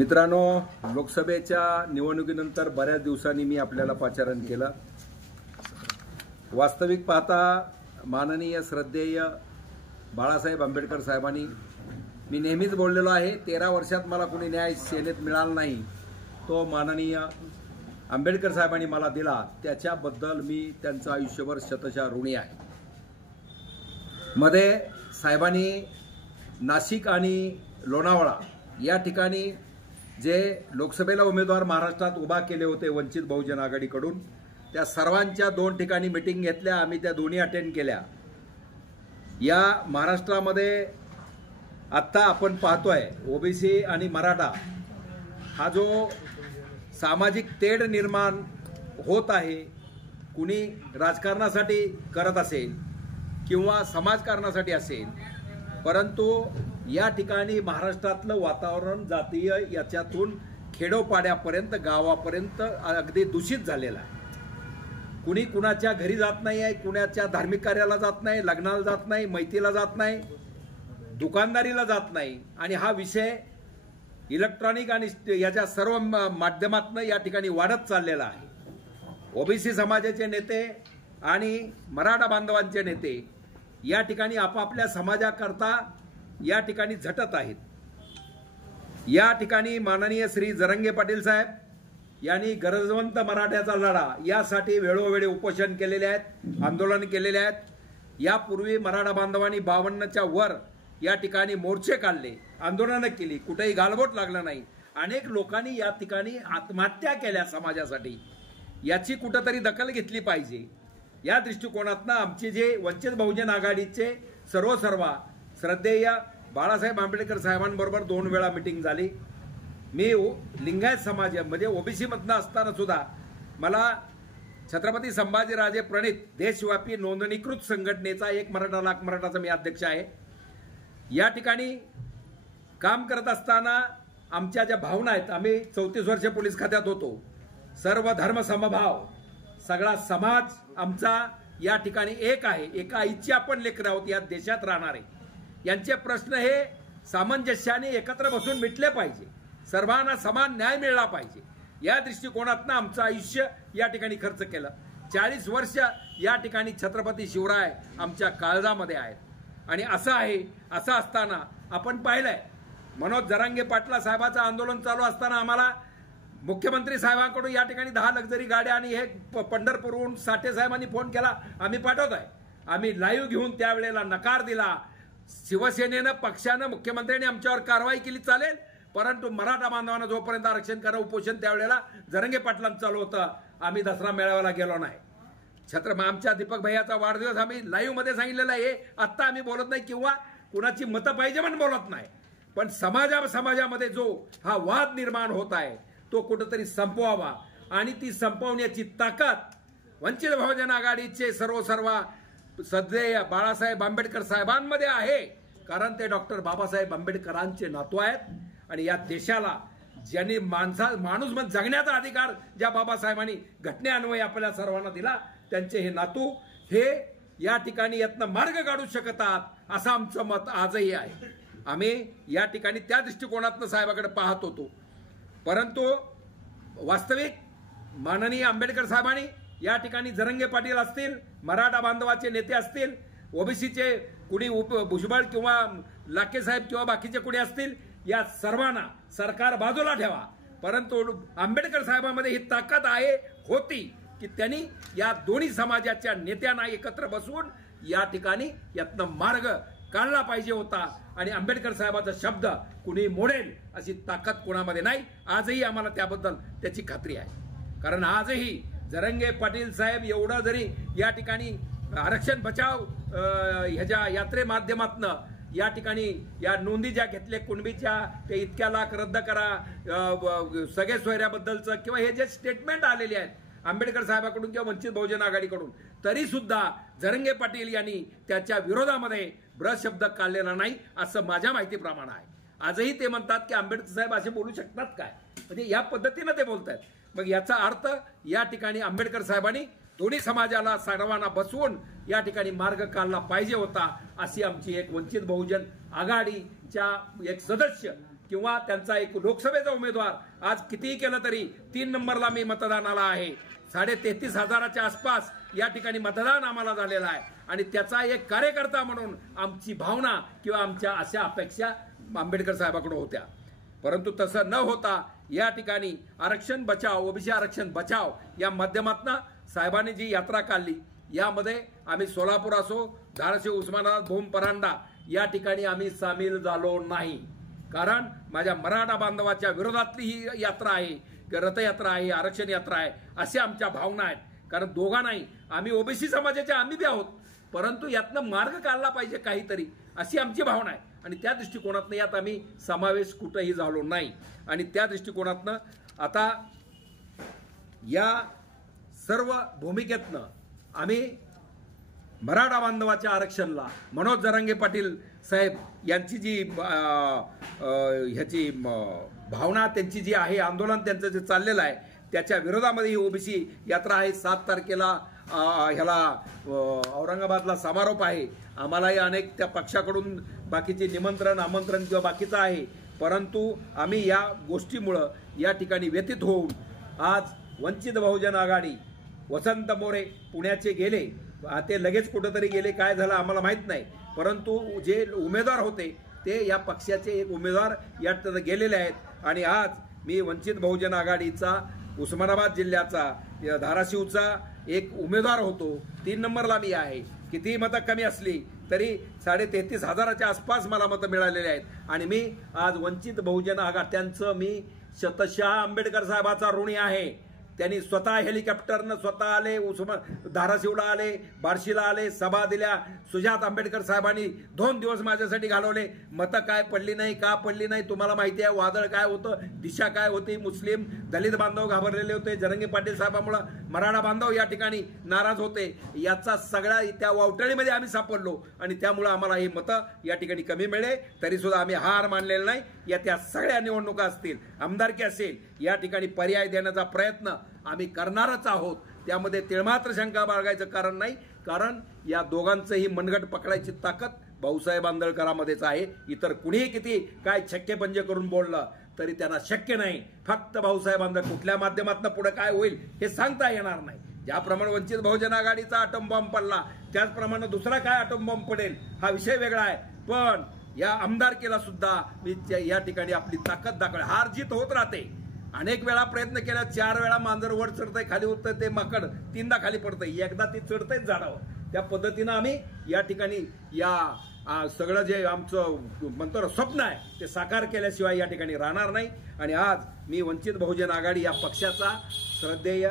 मित्रांनो, लोकसभेच्या निवडणुकीनंतर बऱ्याच दिवसांनी मी आपल्याला पाचारण केलं। वास्तविक पाहता माननीय श्रद्धेय बाळासाहेब आंबेडकर साहेबांनी मी नेहमीच बोललेलो आहे, 13 वर्षात मला कोणी न्याय सेनेत मिळाला नाही, तो माननीय आंबेडकर साहेबांनी मला दिला, त्याच्याबद्दल मी त्यांचं आयुष्यभर शतशः ऋणी आहे। मध्ये साहेबांनी नाशिक आणि लोणावळा या ठिकाणी जे लोकसभेला उमेदवार महाराष्ट्रात उभा केले होते वंचित बहुजन आघाडीकडून, त्या सर्वांच्या 2 ठिकाणी मीटिंग घेतल्या, आम्ही त्या दोन्ही अटेंड केल्या। या महाराष्ट्रामध्ये आत्ता आपण पाहतोय ओबीसी आणि मराठा हा जो सामाजिक तेढ निर्माण होत आहे, कुणी राजकारणासाठी करत असेल किंवा समाजकारणासाठी असेल, परंतु या ठिकाणी महाराष्ट्रातलं वातावरण जातीय याच्यातून खेडोपाड्यापर्यंत गावापर्यंत अगदी दूषित झालेलं आहे। कुणी कुणाच्या घरी जात नाही आहे, कुणाच्या धार्मिक कार्याला जात नाही, लग्नाला जात नाही, मैतीला जात नाही, दुकानदारीला जात नाही, आणि हा विषय इलेक्ट्रॉनिक आणि याच्या सर्व माध्यमातून या ठिकाणी वाढत चाललेला आहे। ओबीसी समाजाचे नेते आणि मराठा बांधवांचे नेते या ठिकाणी आपापल्या समाजाकरता या ठिकाणी झटत आहेत। या ठिकाणी माननीय श्री जरांगे पाटील साहेब यांनी गरजवंत मराठ्याचा लढा यासाठी वेळोवेळी उपोषण केलेले आहेत, आंदोलन केलेले आहेत। यापूर्वी मराठा बांधवांनी 52च्या वर या ठिकाणी मोर्चे काढले, आंदोलनं केली, कुठेही गालबोट लागला नाही। अनेक लोकांनी या ठिकाणी आत्महत्या केल्या समाजासाठी, याची कुठेतरी दखल घेतली पाहिजे। या दृष्टिकोनातून आमचे जे वंचित बहुजन आघाडीचे सर्वसर्वा श्रद्धेय बाळासाहेब आंबेडकर साहेबांबरोबर 2 वेळा मीटिंग झाली। मी लिंगायत समाज म्हणजे ओबीसी मधनं असताना सुद्धा मला छत्रपती संभाजीराजे प्रणित देशव्यापी नोंदणीकृत संघटनेचा एक मराठा लाख मराठाचा मी अध्यक्ष आहे। या ठिकाणी काम करत असताना आमच्या ज्या भावना आहेत, आम्ही 34 वर्ष पोलीस खात्यात होतो, सर्व धर्म समभाव, सगळा समाज आमचा या ठिकाणी एक आहे, एका आईची आपण लेकरं आहोत, या देशात राहणारे यांचे प्रश्न हे सामंजस्याने एकत्र बसून मिटले पाहिजे, सर्वांना समान न्याय मिळाला पाहिजे। या दृष्टिकोनातून आमचं आयुष्य या ठिकाणी खर्च केलं। 40 वर्ष या ठिकाणी छत्रपती शिवराय आमच्या काळजामध्ये आहेत। आणि असं आहे, असं असताना आपण पाहिलंय मनोज जरांगे पाटील साहेबांचं आंदोलन चालू असताना आम्हाला मुख्यमंत्री साहेबांकडून या ठिकाणी 10 लक्झरी गाड्या आणि हे पंढरपूरहून साठे साहेबांनी फोन केला, आम्ही पाठवत आहे। आम्ही लाईव्ह घेऊन त्यावेळेला नकार दिला। शिवसेनेनं पक्षानं मुख्यमंत्र्यांनी आमच्यावर कारवाई केली चालेल, परंतु मराठा बांधवांना जोपर्यंत आरक्षण करा उपोषण त्यावेळेला जरांगे पाटलांचं चालू होतं, आम्ही दसरा मेळाव्याला गेलो नाही। आमच्या दीपक भैयाचा वाढदिवस आम्ही लाईव्ह मध्ये सांगितलेला आहे। आत्ता आम्ही बोलत नाही किंवा कुणाची मतं पाहिजे म्हणून बोलत नाही, पण समाजामध्ये जो हा वाद निर्माण होत आहे तो कुठेतरी संपवावा, आणि ती संपवण्याची ताकद वंचित बहुजन आघाडीचे सर्वसर्वा श्रद्धेय बाळासाहेब आंबेडकर साहेबांमध्ये आहे, कारण ते डॉक्टर बाबासाहेब आंबेडकरांचे नातू आहेत। आणि या देशाला ज्यांनी माणूस जगण्याचा अधिकार ज्या बाबासाहेबांनी घटनेअन्वये आपल्या सर्वांना दिला, त्यांचे हे नातू हे या ठिकाणी यातनं मार्ग काढू शकतात, असं आमचं मत आजही आहे। आम्ही या ठिकाणी त्या दृष्टिकोनातून साहेबाकडे पाहत होतो, परंतु वास्तविक माननीय आंबेडकर साहेबांनी या ठिकाणी जरांगे पाटील असतील, मराठा बांधवाचे नेते असतील, ओबीसीचे कुणी भुजबळ किंवा लाखे साहेब किंवा बाकीचे कुणी असतील, या सर्वांना सरकार बाजूला ठेवा, परंतु आंबेडकर साहेबांमध्ये ही ताकद आहे होती की त्यांनी या दोन्ही समाजाच्या नेत्यांना एकत्र बसवून या ठिकाणी यातनं मार्ग काढला पाहिजे होता। आणि आंबेडकर साहेबांचा शब्द कुणी मोडेल अशी ताकद कोणामध्ये नाही। आजही आम्हाला त्याबद्दल त्याची खात्री आहे, कारण आजही जरांगे पाटील साहेब एवढं जरी या ठिकाणी आरक्षण बचाव ह्याच्या यात्रे माध्यमातनं या ठिकाणी या नोंदी ज्या घेतले कुणबीच्या ते इतक्या लाख रद्द करा, सगळे सोयऱ्याबद्दलचं किंवा हे जे स्टेटमेंट आलेले आहेत आंबेडकर साहेबांकडून किंवा वंचित बहुजन आघाडीकडून, तरी सुद्धा जरांगे पाटील यांनी त्याच्या विरोधामध्ये ब्रशब्द काढलेला नाही, असं माझ्या माहितीप्रमाणे आहे। आजही ते म्हणतात की आंबेडकर साहेब असे बोलू शकतात काय, म्हणजे या पद्धतीनं ते बोलतात। मग याचा अर्थ या ठिकाणी आंबेडकर साहेबांनी दोन्ही समाजाला सर्वांना बसवून या ठिकाणी मार्ग काढला पाहिजे होता, अशी आमची एक वंचित बहुजन आघाडीच्या एक सदस्य किंवा त्यांचा एक लोकसभेचा उमेदवार आज कितीही केलं तरी 3 नंबरला मी मतदानाला आहे. 33,500च्या आसपास या ठिकाणी मतदान आम्हाला झालेलं आहे आणि त्याचा एक कार्यकर्ता म्हणून आमची भावना किंवा आमच्या अशा अपेक्षा आंबेडकर साहेबांकडे होत्या. परंतु तसं न होता या ठिकाणी आरक्षण बचाव, ओबीसी आरक्षण बचाव या माध्यमातून साहेबांनी जी यात्रा काढली, यामध्ये आम्ही सोलापूर असो, धाराशिव, उस्मानाबाद, भूम, परांडा या ठिकाणी आम्ही सामील झालो नाही. कारण माझ्या मराठा बांधवाच्या विरोधातली ही यात्रा आहे, रथयात्रा आहे, आरक्षण यात्रा आहे, अशा आमच्या भावना आहेत. कारण दोघा नाही, आम्ही ओबीसी समाजाचे आम्ही बी आहोत, परंतु यातनं मार्ग काढला पाहिजे काहीतरी, अशी आमची भावना आहे. आणि त्या दृष्टिकोनातनं यात आम्ही समावेश कुठंही झालो नाही. आणि त्या दृष्टिकोनातनं आता या सर्व भूमिकेतनं आम्ही मराठा बांधवाच्या आरक्षणाला मनोज जरांगे पाटील साहेब यांची जी ह्याची भावना त्यांची जी आहे, आंदोलन त्यांचं जे चाललेलं आहे, त्याच्या विरोधामध्ये ही ओबीसी यात्रा आहे. 7 तारखेला ह्याला औरंगाबादला समारोप आहे. आम्हालाही अनेक त्या पक्षाकडून बाकीचे निमंत्रण, आमंत्रण किंवा बाकीचं आहे, परंतु आम्ही या गोष्टीमुळं या ठिकाणी व्यथित होऊन आज वंचित बहुजन आघाडी, वसंत मोरे पुण्याचे गेले, ते लगेच कुठंतरी गेले, काय झालं आम्हाला माहीत नाही, परंतु जे उमेदवार होते ते या पक्षाचे एक उमेदवार यात गेलेले आहेत. आणि आज मी वंचित बहुजन आघाडीचा उस्मानाबाद जिल्ह्याचा, धाराशिवचा एक उमेदवार होतो. 3 नंबरला मी आहे. कितीही मतं कमी असली तरी 33,500च्या आसपास मला मतं मिळालेली आहेत. आणि मी आज वंचित बहुजन आघाडी त्यांचं मी शतशः आंबेडकर साहेबाचा ऋणी आहे. त्यांनी स्वतः हेलिकॉप्टरनं स्वतः आले, धाराशिवला आले, बार्शीला आले, सभा दिल्या. सुजात आंबेडकर साहेबांनी 2 दिवस माझ्यासाठी घालवले. मतं काय पडली नाही, का पडली नाही तुम्हाला माहिती आहे. वादळ काय होतं, दिशा काय होती, मुस्लिम दलित बांधव घाबरलेले होते. जरांगे पाटील साहेबांमुळे मराठा बांधव या ठिकाणी नाराज होते. याचा सगळा त्या वावटळीमध्ये आम्ही सापडलो आणि त्यामुळे आम्हाला ही मतं या ठिकाणी कमी मिळेल. तरी सुद्धा आम्ही हार मानलेला नाही. या त्या सगळ्या निवडणुका असतील, आमदारकी असेल, या ठिकाणी पर्याय देण्याचा प्रयत्न आम्ही करणारच आहोत. त्यामध्ये तिळमात्र शंका बाळगायचं कारण नाही. कारण या दोघांचंही मनगट पकडायची ताकद भाऊसाहेब आंदळकरांमध्येच आहे. इतर कुणीही किती काय छक्केपंजे करून बोललं तरी त्यांना शक्य नाही. फक्त भाऊसाहेब आंदळ कुठल्या माध्यमातून पुढे काय होईल हे सांगता येणार नाही. ज्याप्रमाणे वंचित बहुजन आघाडीचा अटम बॉम्ब पडला, त्याचप्रमाणे दुसरा काय अटम बॉम्ब पडेल हा विषय वेगळा आहे. पण या आमदारकीला सुद्धा मी या ठिकाणी आपली ताकद दाखवली. हार जीत होत राहते. अनेक वेळा प्रयत्न केला, 4 वेळा मांजर वर चढतंय, खाली उतरतंय, ते माकड 3दा खाली पडतंय, एकदा ती चढतंयच झाडावर. त्या पद्धतीनं आम्ही या ठिकाणी या सगळं जे आमचं म्हणतो ना स्वप्न आहे ते साकार केल्याशिवाय या ठिकाणी राहणार नाही. आणि आज मी वंचित बहुजन आघाडी या पक्षाचा श्रद्धेय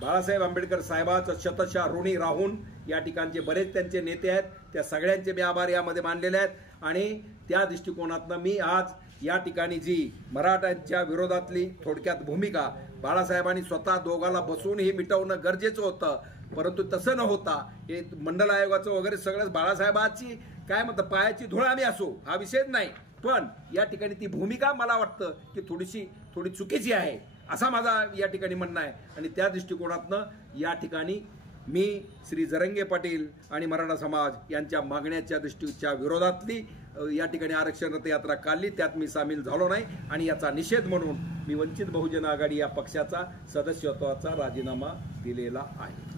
बाळासाहेब आंबेडकर साहेबांचा शतशः ऋणी राहून या ठिकाणचे बरेच त्यांचे नेते आहेत, त्या सगळ्यांचे मी आभार यामध्ये मानलेले आहेत. आणि त्या दृष्टिकोनातनं मी आज या ठिकाणी जी मराठ्यांच्या विरोधातली थोडक्यात भूमिका बाळासाहेबांनी स्वतः दोघाला बसूनही मिटवणं गरजेचं होतं, परंतु तसं न होता हे मंडल आयोगाचं वगैरे सगळं बाळासाहेबांची काय म्हणतं पायाची धूळ आम्ही असो हा विषयच नाही. पण या ठिकाणी ती भूमिका मला वाटतं की थोडी चुकीची आहे असा माझा या ठिकाणी म्हणणं आहे. आणि त्या दृष्टिकोनातनं या ठिकाणी मी श्री जरांगे पाटील आणि मराठा समाज यांच्या मागण्याच्या दृष्टीच्या विरोधातली या ठिकाणी आरक्षण रथयात्रा काढली. त्यात मी सामील झालो नाही आणि याचा निषेध म्हणून मी वंचित बहुजन आघाडी या पक्षाचा सदस्यत्वाचा राजीनामा दिलेला आहे.